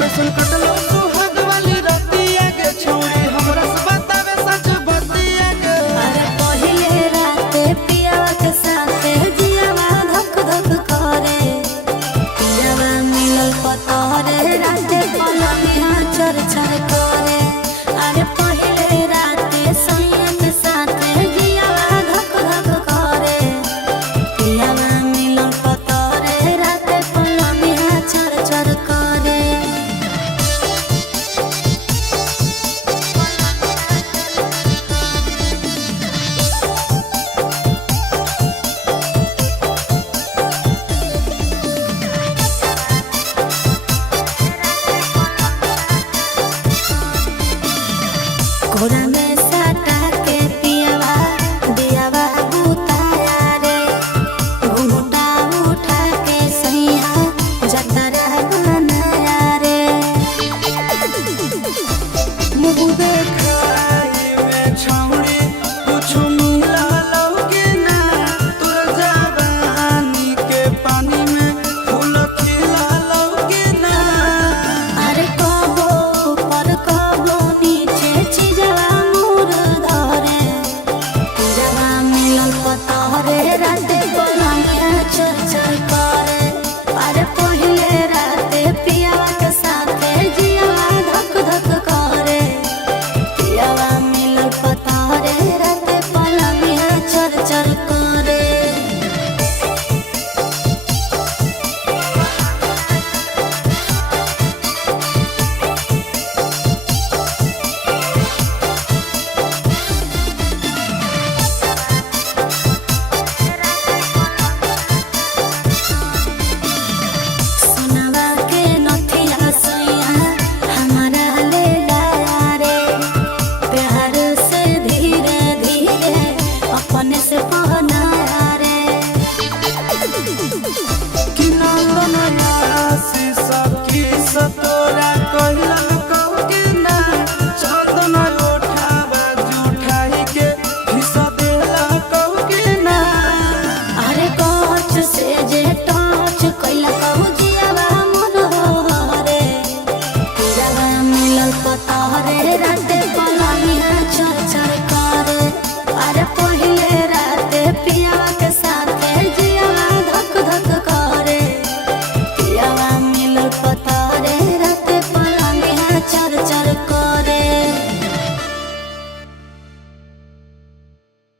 कैसन कटलो सुहाग वाली रतिया के छोड़ी हमरा से बतावे सच बतिया के। अरे पहिले राते पियावा के साथे जियावा धक धक करे, पियावा मिलल पतरे राते पलंगिया चर चर करे। अरे पहिले राते सैया के साथे जियावा धक धक करे, पियावा मिलल पतरे राते पलंगिया चर चर करे। घोड़ा में साटा के पियावा दियावा बुताया रे, घूंघटा उठा के सैया जतरा बनाया रे। मुँह देखाई में छौड़ी कुछ मिला लौके ना, तोर जवानी के पानी में फूल खिला लौके ना। अरे कबो ऊपर कबो नीचे चिजवा मोर धरे, पियावा मिलल पतरे राते पलंगिया चर चर करे। अरे पहिले राते पियावा के साथे जियावा धक धक करे, पियावा मिलल पतरे राते पलंगिया चर चर करे। सोनवा के नथिया सैया हमारा ले लाया रे, प्यार से धीरे धीरे अपने से पहनाया रे। कि नंदन आशीष की सतोरा कहिला कहके ना, चंदन उठावा जुठाई के हिस्सा देला कहके ना। अरे कोच से जे टच कैला कहू जियावा मन हो रे, पियावा मिलल पतरे राते